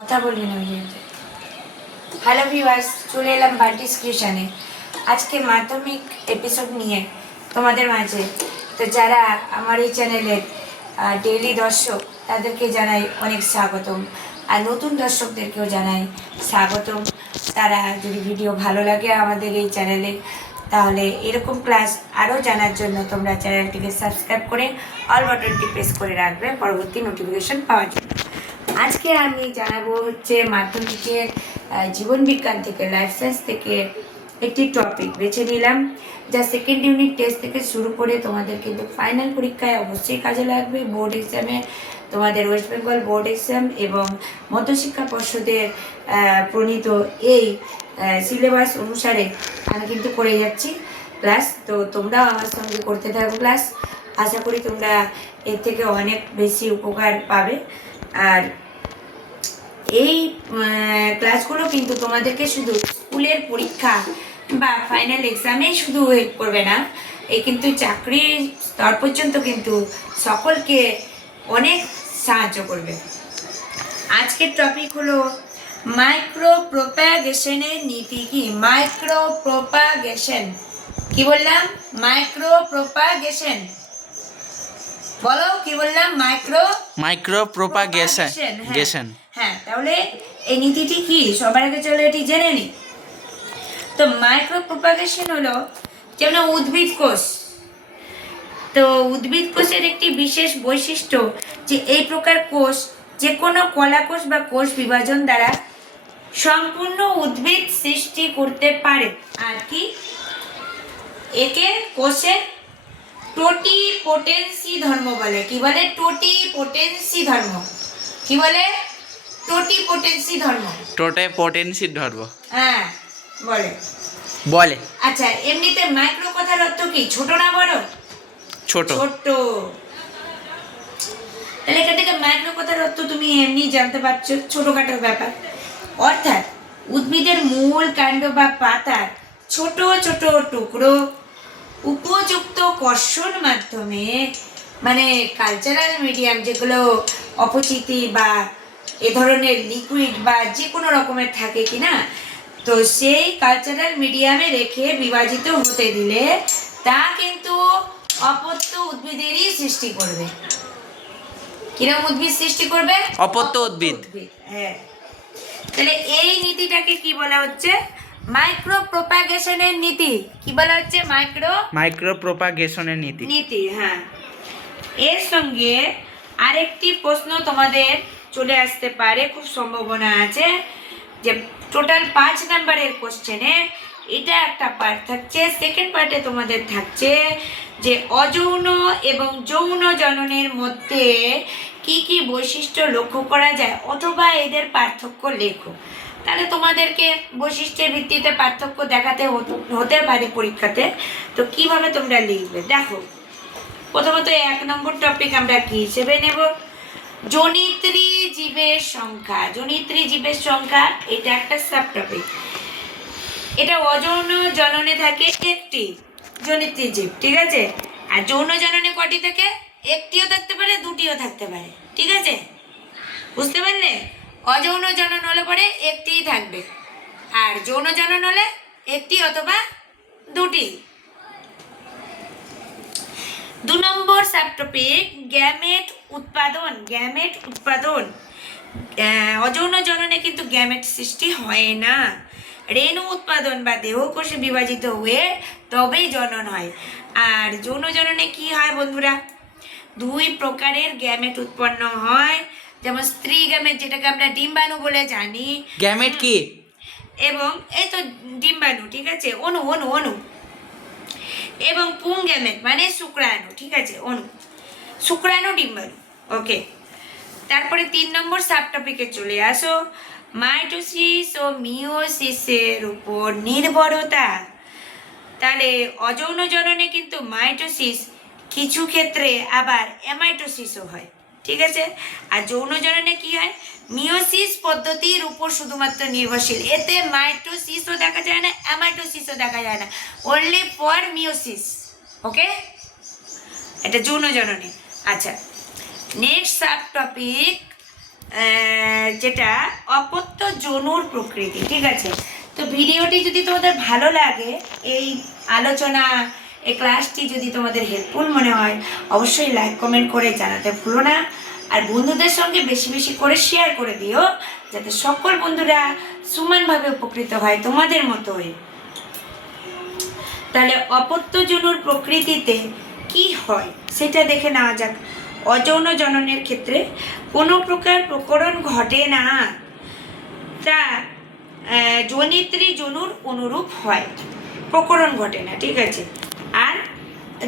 কথা বলি না ভিডিওতে। হ্যালো ভিউয়ার্স, চলে এলাম বান্টিস ক্রিয়েশনে আজকে মাধ্যমিক এপিসোড নিয়ে তোমাদের মাঝে। তো যারা আমার এই চ্যানেলের ডেইলি দর্শক তাদেরকে জানাই অনেক স্বাগতম, আর নতুন দর্শকদেরকেও জানাই স্বাগতম। তারা যদি ভিডিও ভালো লাগে আমাদের এই চ্যানেলে, তাহলে এরকম ক্লাস আরও জানার জন্য তোমরা চ্যানেলটিকে সাবস্ক্রাইব করে অল বাটনটি প্রেস করে রাখবে পরবর্তী নোটিফিকেশন পাওয়ার জন্য। আজকে আমি জানাবো হচ্ছে মাধ্যমিকের জীবনবিজ্ঞান থেকে, লাইফ সায়েন্স থেকে একটি টপিক বেছে নিলাম, যা সেকেন্ড ইউনিট টেস্ট থেকে শুরু করে তোমাদের কিন্তু ফাইনাল পরীক্ষায় অবশ্যই কাজে লাগবে। বোর্ড এক্সামে, তোমাদের ওয়েস্ট বেঙ্গল বোর্ড এক্সাম এবং মধ্যশিক্ষা পর্ষদের প্রণীত এই সিলেবাস অনুসারে আমি কিন্তু করে যাচ্ছি ক্লাস। তো তোমরাও আমার সঙ্গে করতে থাকো ক্লাস। আশা করি তোমরা এর থেকে অনেক বেশি উপকার পাবে। আর এই ক্লাসগুলো কিন্তু তোমাদেরকে শুধু স্কুলের পরীক্ষা বা ফাইনাল এক্সামেই শুধু হেল্প করবে না, এই কিন্তু চাকরির স্তর পর্যন্ত কিন্তু সকলকে অনেক সাহায্য করবে। আজকের টপিক হলো মাইক্রো প্রোপাগেশনের নীতি কি। মাইক্রো প্রোপাগেশন কি বললাম? মাইক্রো প্রোপাগেশন বলো, কি বললাম? Micro propagation. হ্যাঁ, তাহলে এই নীতিটি কি সবার আগে চলো এটি জেনে নিই। তো মাইক্রো প্রোপাগেশন হলো যেমন উদ্ভিদ কোষ। তো উদ্ভিদ কোষের একটি বিশেষ বৈশিষ্ট্য যে এই প্রকার কোষ যে কোনো কলাকোষ বা কোষ বিভাজন দ্বারা সম্পূর্ণ উদ্ভিদ সৃষ্টি করতে পারে। আর কি একে কোষের টোটিপোটেন্সি ধর্ম বলে। কি বলে? টোটিপোটেন্সি ধর্ম। কি বলে? টোটিপোটেন্সি ধর্ম। টোটিপোটেন্সি ধর্ম হ্যাঁ বলে। আচ্ছা, এমনিতে মাইক্রো কথার অর্থ কি? ছোট না বড়? ছোট। তাহলে এখান থেকে মাইক্রো কথার অর্থ তুমি এমনি জানতে পারছো, ছোটখাটো ব্যাপার। অর্থাৎ উদ্ভিদের মূল, কাণ্ড বা পাতার ছোট ছোট টুকরো উপযুক্ত কর্ষণ মাধ্যমে, মানে কালচারাল মিডিয়াম যেগুলো অপচিতি বা এ ধরনের লিকুইড বা যে কোনো রকমের থাকে কি না, তো সেই কালচারাল মিডিয়ামে রেখে বিভাজিত হতে দিলে তা কিন্তু অপত্য উদ্ভিদেরই সৃষ্টি করবে। কিরকম উদ্ভিদ সৃষ্টি করবে? অপত্য উদ্ভিদ। হ্যাঁ, তাহলে এই নীতিটাকে কি বলা হচ্ছে? মাইক্রো প্রোপাগেশনের নীতি। কি বলা হচ্ছে? মাইক্রো প্রোপাগেশনের নীতি। হ্যাঁ, এর সঙ্গে আরেকটি প্রশ্ন তোমাদের চলে আসতে পারে, খুব সম্ভাবনা আছে যে টোটাল 5 নাম্বারের কোশ্চেনে এটা একটা পার্ট থাকছে। সেকেন্ড পার্টে তোমাদের থাকছে যে অযৌন এবং যৌন জননের মধ্যে কি কি বৈশিষ্ট্য লক্ষ্য করা যায়, অথবা এদের পার্থক্য লেখো। তাহলে তোমাদেরকে বৈশিষ্ট্যের ভিত্তিতে পার্থক্য দেখাতে হতে পারে পরীক্ষাতে। তো কিভাবে তোমরা লিখবে দেখো। প্রথমত 1 নম্বর টপিক আমরা কি হিসেবে নেব? জনিত্রী জীবের সংখ্যা। জনিত্রী জীবের সংখ্যা এটা একটা সাব টপিক। এটা অযৌন জননে থাকে একটি জনিত্রী জীব, ঠিক আছে? আর যৌন জননে কটি থাকে? একটিও থাকতে পারে, দুটিও থাকতে পারে, ঠিক আছে? বুঝতে পারলে? অযৌন জনন হলে পরে একটিই থাকবে, আর যৌন জনন হলে একটি অথবা দুটি। 2 নম্বর সাবটপিক গ্যামেট উৎপাদন। অযৌন জননে কিন্তু গ্যামেট সৃষ্টি হয় না, রেণু উৎপাদন বা দেহকোষে বিভাজিত হয়ে তবেই জনন হয়। আর যৌন জননে কি হয় বন্ধুরা? 2 প্রকারের গ্যামেট উৎপন্ন হয়, যেমন স্ত্রী গ্যামেট, যেটাকে আমরা ডিম্বাণু বলে জানি। গ্যামেট কি? এবং এই তো ডিম্বাণু, ঠিক আছে, অণু। এবং পুং গ্যামেট মানে শুক্রাণু, ঠিক আছে, অণু, শুক্রাণু, ডিম্বাণু। ওকে, তারপরে 3 নম্বর সাব টপিকে চলে আসো। মাইটোসিস ও মিওসিসের উপর নির্ভরতা। তাহলে অযৌন জননে কিন্তু মাইটোসিস, কিছু ক্ষেত্রে আবার অ্যামাইটোসিসও হয়, ঠিক আছে? আর যৌন জননে কি হয়? মিওসিস পদ্ধতির উপর শুধুমাত্র নির্ভরশীল। এতে মাইটোসিসও দেখা যায় না, অ্যামাইটোসিসও দেখা যায় না, অনলি ফর মিওসিস। ওকে, এটা যৌন জননে। আচ্ছা, নেক্সট সাব টপিক যেটা অপত্য যৌনুর প্রকৃতি। ঠিক আছে, তো ভিডিওটি যদি তোমাদের ভালো লাগে, এই আলোচনা এই ক্লাসটি যদি তোমাদের হেল্পফুল মনে হয়, অবশ্যই লাইক কমেন্ট করে জানাতে ভুলো না। আর বন্ধুদের সঙ্গে বেশি বেশি করে শেয়ার করে দিও, যাতে সকল বন্ধুরা সমানভাবে উপকৃত হয় তোমাদের মতোই। তাহলে অপত্য যৌনুর প্রকৃতিতে কি হয় সেটা দেখে নেওয়া যাক। অযৌন জননের ক্ষেত্রে কোনো প্রকার প্রকরণ ঘটে না, তা জনিত্রী যৌনুর অনুরূপ হয়, প্রকরণ ঘটে না। ঠিক আছে, আর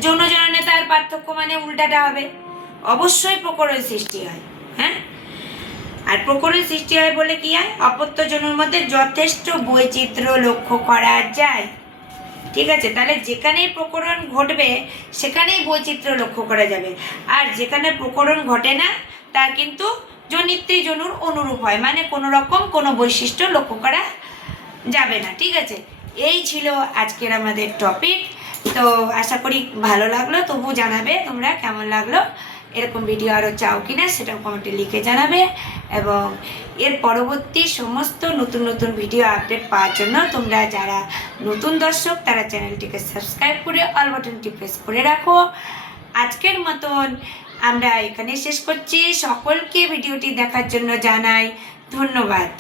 যৌন জননে তার পার্থক্য মানে উল্টাটা হবে, অবশ্যই প্রকরণ সৃষ্টি হয়। হ্যাঁ, আর প্রকরণ সৃষ্টি হয় বলে কি হয়, অপত্য যৌনুর মধ্যে যথেষ্ট বৈচিত্র্য লক্ষ্য করা যায়। ঠিক আছে, তাহলে যেখানেই প্রকরণ ঘটবে সেখানেই বৈচিত্র্য লক্ষ্য করা যাবে, আর যেখানে প্রকরণ ঘটে না তার কিন্তু জনিত্রী যৌনুর অনুরূপ হয়, মানে কোনো রকম কোনো বৈশিষ্ট্য লক্ষ্য করা যাবে না। ঠিক আছে, এই ছিল আজকের আমাদের টপিক। তো আশা করি ভালো লাগলো, তবু জানাবে তোমরা কেমন লাগলো, এরকম ভিডিও আরও চাও কিনা সেটাও কমেন্টে লিখে জানাবে। এবং এর পরবর্তী সমস্ত নতুন নতুন ভিডিও আপডেট পাওয়ার জন্য তোমরা যারা নতুন দর্শক তারা চ্যানেলটিকে সাবস্ক্রাইব করে অল বাটনটি প্রেস করে রাখো। আজকের মতন আমরা এখানে শেষ করছি। সকলকে ভিডিওটি দেখার জন্য জানাই ধন্যবাদ।